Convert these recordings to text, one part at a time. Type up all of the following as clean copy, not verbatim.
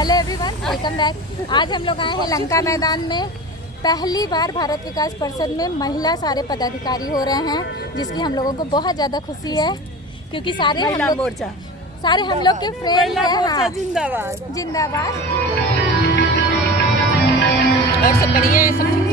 Hello everyone, welcome back. आज हम लोग आए हैं लंका मैदान में। पहली बार भारत विकास परिषद में महिला सारे पदाधिकारी हो रहे हैं, जिसकी हम लोगों को बहुत ज़्यादा खुशी है, क्योंकि सारे हम लोग के फ्रेंड हैं। हाँ, जिंदाबाद जिंदाबाद। और सब बढ़िया है, सब ठीक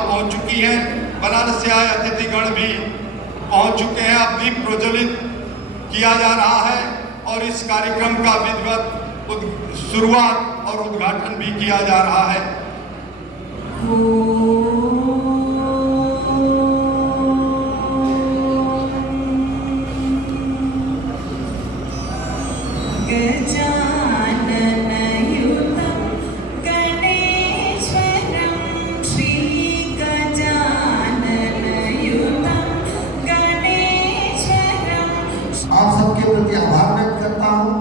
पहुंच चुकी हैं। बनारस से आए अतिथिगण भी पहुंच चुके हैं। अब दीप प्रज्वलित किया जा रहा है और इस कार्यक्रम का विधिवत शुरुआत और उद्घाटन भी किया जा रहा है। आप सबके प्रति आभार व्यक्त करता हूँ,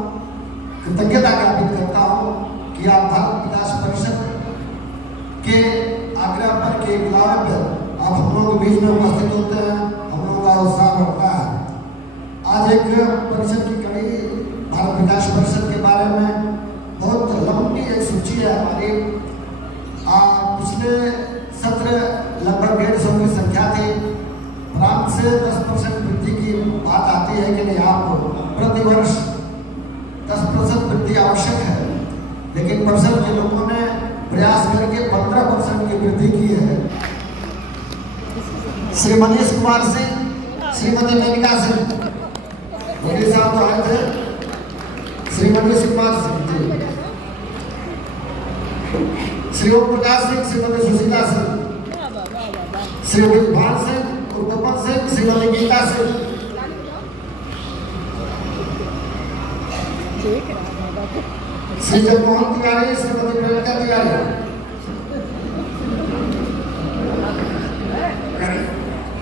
कृतज्ञता ज्ञापित करता हूँ कि आप भारत विकास परिषद के आग्रह पर, के बुलावे पर आप हम लोगों के बीच में उपस्थित होते हैं। हम लोगों का उत्साह बढ़ता है। आज एक परिषद की कड़ी भारत विकास परिषद के बारे में बहुत लंबी एक सूची है हमारी। पिछले सत्र लगभग 150 की संख्या थी। प्रांत से 10% वृद्धि की बात आती है कि नहीं, आपको प्रतिवर्ष 10% वृद्धि आवश्यक है, लेकिन परिषद के लोगों ने प्रयास करके 15% की वृद्धि की है। श्री मनीष कुमार सिंह, श्रीमती मेनका सिंह, मोदी साहब तो आए थे। श्री मनीष कुमार सिंह जी, श्री ओम प्रकाश सिंह, श्रीमती सुशीला सिंह, श्री विभान सिंह, उत्तपन सिंह, श्रीमती गीता सिंह, श्री जगमोहन तिवारी, श्रीमती प्रियंका तिवारी।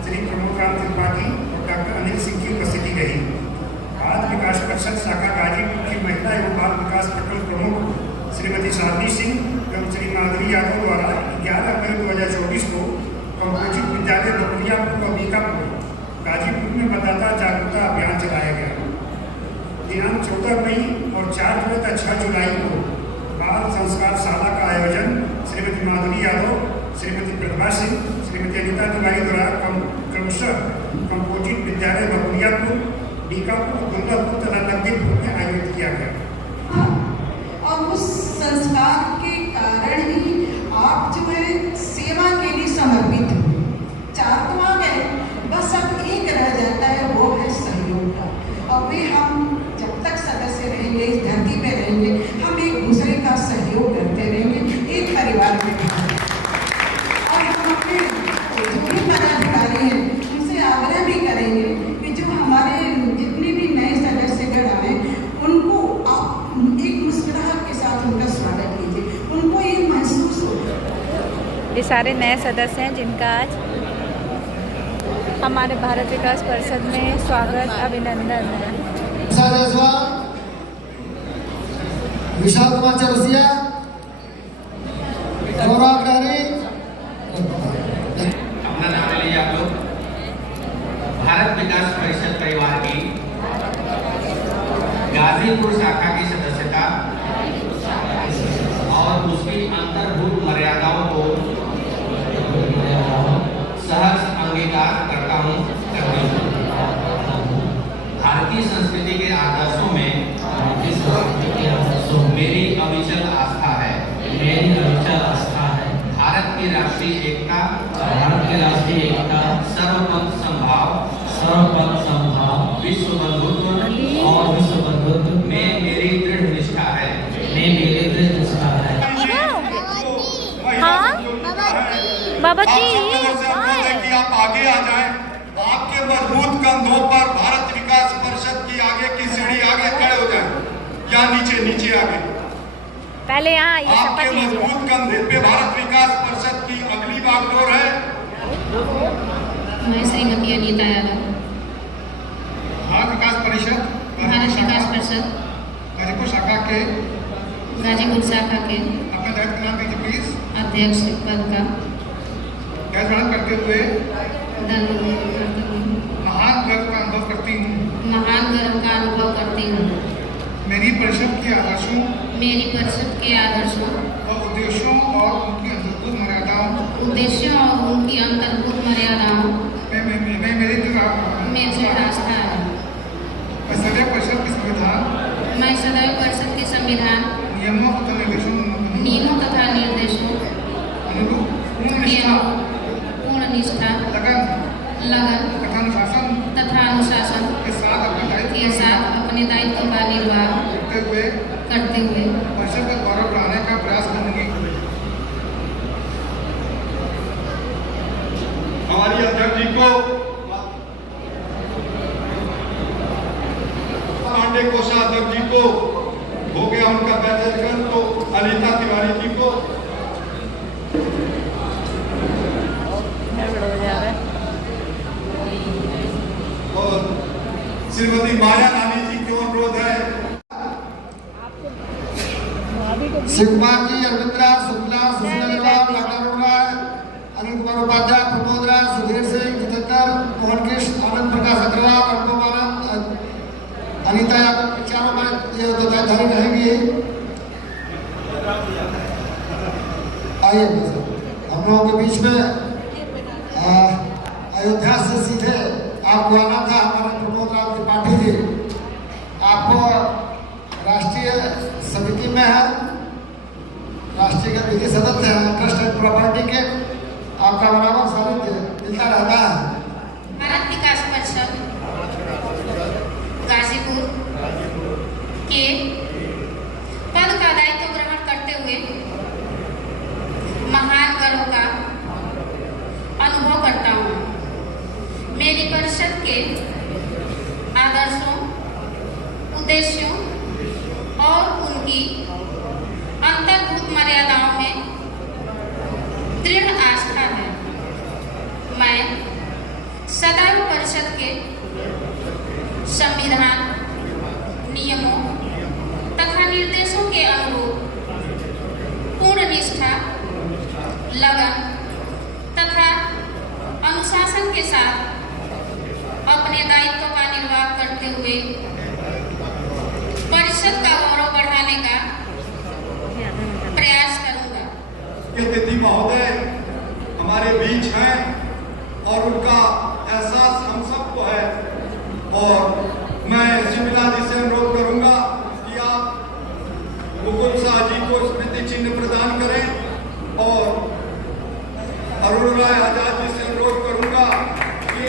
श्री प्रमोद राम त्रिपाठी और डॉक्टर अनिल सिंह की उपस्थिति रही। भारत विकास परिषद शाखा गाजीपुर की महिला एवं बाल विकास प्रकल्प प्रमुख श्रीमती साधनी सिंह एवं श्री माधुरी यादव द्वारा 11 मई 2024 को कंपोजिट विद्यालय बकुरियापुर और बीकापुर गाजीपुर में मतदाता जागरूकता अभियान चलाया गया। दिनांक 14 मई और 4 जुलाई तक 6 जुलाई को बाल संस्कार शाला का आयोजन श्रीमती माधुरी यादव, श्रीमती प्रतिभा सिंह, श्रीमती अनिता तिवारी द्वारा क्रमशः कंपोजिट विद्यालय बकुरियापुर, बीकापुर, दुर्गापुर तथा नकदीपुर में आयोजित किया गया। और उस संस्कार के कारण ही आप जो है सेवा के लिए समर्पित हो। 4 तो आ गए, बस अब एक रह जाता है, वो है सहयोग का। और वे हम जब तक सदस्य रहेंगे, इस धरती पे रहेंगे, हम एक दूसरे का सहयोग करते रहेंगे, एक परिवार में रहेंगे। और हम अपने जो भी पदाधिकारी हैं उनसे आग्रह भी करेंगे कि जो हमारे जितने भी नए सदस्यगण आए उनको आप एक मुस्कुराहट के साथ उनका स्वागत कीजिए, उनको ये महसूस हो। ये सारे नए सदस्य हैं जिनका आज हमारे भारत विकास परिषद में स्वागत, अभिनंदन है। विशाल कुमार चौरसिया, गौरव अग्रणी, अपना नाम ले लीजिए आप लोग। भारत विकास परिषद परिवार की गाजीपुर शाखा की सदस्यता और उसकी अंतर्भूत मर्यादाओं को सहर्ष अंगीकार करता हूँ। भारतीय संस्कृति के आदर्शों में मेरी अविचल आस्था है। भारत की राष्ट्रीय एकता, सर्वपंथ संभाव, विश्व बंधुत्व और में मेरी दृढ़ निष्ठा है। हाँ बाबा जी, कि आप आगे आ जाएं। आपके मजबूत कंधों पर भारत विकास परिषद की आगे की सीढ़ी आगे खड़े हो जाए या नीचे आगे। पहले यहाँ ये शपथ आपके लीजिए। मजबूत कंधे पे भारत विकास परिषद की अगली बागडोर है। मैं श्रीमती अनीता यादव, भारत विकास परिषद भारत विकास परिषद परिषद गाजीपुर शाखा के अपने दायित्व का नाम दीजिए प्लीज। अध्यक्ष पद का गैर ग्रहण करते हुए महान गर्व का अनुभव करती हूँ। मेरी परिषद के आदर्शों और उद्देश्यों और उनकी अंतर्भूत मर्यादाओं में मेरी आस्था है। मैं सदैव परिषद के संविधान नियमों तथा निर्देशों पूर्ण निष्ठा लगन तथा अनुशासन के साथ अपने दायित्व का निर्वाह करते हुए परिषद का गौरव बढ़ाने का प्रयास करूंगी। हमारी अध्यक्ष जी को पांडे कोषाध्यक्ष जी को हो गया उनका बैठक, तो अनीता तिवारी जी को और श्रीमती माया रानी जी को अनुरोध है। शिव कुमार जी, अरविंद राज, शुक्ला, सुशील अग्रवाल, डॉक्टर राय, अनिल कुमार उपाध्याय, प्रमोद राय, सुधीर सिंह, जितेंद्र, मोहन कृष्ण, आनंद प्रकाश अग्रवाल, अनुपम आनंद, अनीता यादव, चारों में ये धारी रहेंगी। आइए हम लोगों के बीच में अयोध्या से सीधे आपको आना था। हमारे प्रमोद राव त्रिपाठी जी आपको राष्ट्रीय समिति में है, राष्ट्रीय विधि सदस्य है ट्रस्ट एंड प्रॉपर्टी के। आपका बराबर सानिध्य मिलता रहता है। भारत विकास परिषद गाजीपुर के पद का दायित्व ग्रहण करते हुए महान गर्व का अनुभव करता हूँ। मेरी परिषद के आदर्शों, उद्देश्यों और उनकी अंतर्भूत मर्यादाओं में दृढ़ आस्था है। मैं सदैव परिषद के संविधान, नियमों तथा निर्देशों के अनुरूप पूर्ण निष्ठा, लगन तथा अनुशासन के साथ अपने दायित्व का निर्वाह करते हुए परिषद का गौरव बढ़ाने का प्रयास करूंगा। तिथि महोदय हमारे बीच हैं और उनका एहसास हम सबको है, और मैं शिमला जी से अनुरोध करूंगा कि आप मुकुल शाह जी को स्मृति चिन्ह प्रदान करें, और अरुण राय आजाद जी से अनुरोध करूंगा कि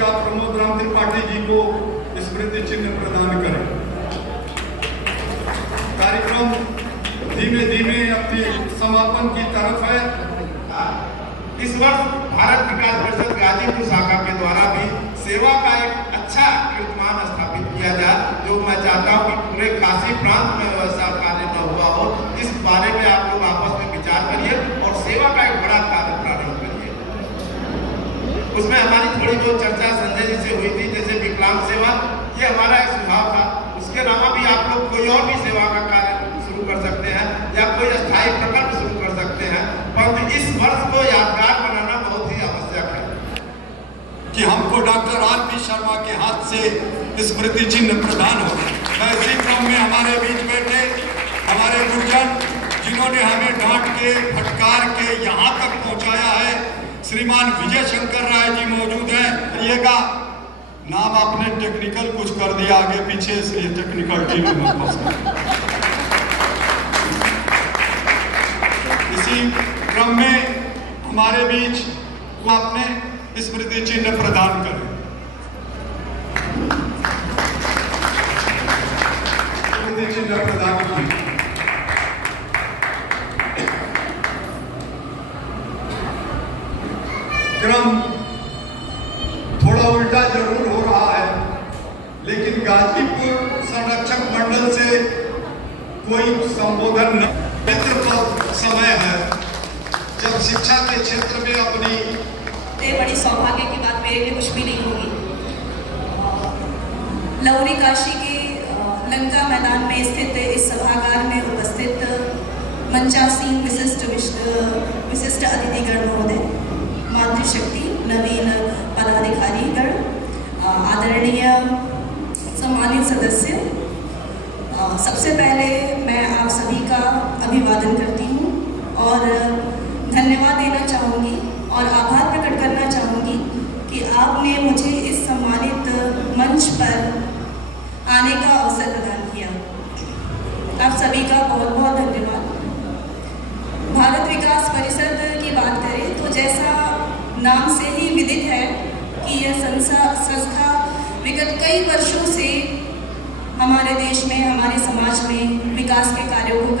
आप प्रमोद राम त्रिपाठी जी को स्मृति चिन्ह प्रदान करें। कार्यक्रम धीमे धीमे अपने समापन की तरफ है। इस वर्ष भारत विकास परिषद गाजीपुर शाखा के द्वारा भी सेवा का एक अच्छा कीर्तिमान स्थापित किया जाए, जो मैं चाहता हूँ कि पूरे काशी प्रांत में वैसा कार्य न हुआ हो। इस बारे में आप लोग आपस में विचार करिए और सेवा का एक बड़ा कार्य प्रारंभ करिए। उसमें हमारी थोड़ी बहुत चर्चा संजय जी से हुई थी, जैसे विकलांग सेवा, ये हमारा एक सुझाव था। उसके अलावा भी आप लोग कोई और भी सेवा का कार्य शुरू कर सकते हैं या कोई अस्थायी प्रकल्प शुरू कर सकते हैं, परंतु इस वर्ष को यादगार बनाना बहुत ही आवश्यक है कि हमको डॉक्टर आर.पी. शर्मा के हाथ से स्मृति चिन्ह प्रदान हो। मैं इसी क्रम में हमारे बीच बैठे हमारे गुरुजन, जिन्होंने हमें डांट के फटकार के यहाँ तक पहुँचाया है, श्रीमान विजय शंकर राय जी मौजूद हैं। कहिएगा नाम आपने टेक्निकल कुछ कर दिया आगे पीछे, इसलिए टेक्निकल टीम में फंस गए। इसी क्रम में हमारे बीच आपने स्मृति चिन्ह प्रदान करें। स्मृति चिन्ह प्रदान किए। क्रम थोड़ा उल्टा जरूर हो रहा है, लेकिन गाजीपुर संरक्षक मंडल से कोई संबोधन नहीं। शिक्षा के क्षेत्र में अपनी बड़ी सौभाग्य की बात मेरे लिए कुछ भी नहीं होगी। लौरी काशी के लंका मैदान में स्थित इस सभागार में उपस्थित मंचासीन विशिष्ट अतिथिगण महोदय, मातृशक्ति, नवीन पदाधिकारीगण, आदरणीय सम्मानित सदस्य, सबसे पहले मैं आप सभी का अभिवादन करती हूँ और धन्यवाद देना चाहूँगी और आभार प्रकट करना चाहूँगी कि आपने मुझे इस सम्मानित मंच पर आने का अवसर प्रदान किया। आप सभी का बहुत बहुत धन्यवाद। भारत विकास परिषद की बात करें तो जैसा नाम से ही विदित है कि यह संस्था विगत कई वर्षों से हमारे देश में, हमारे समाज में विकास के कार्यों को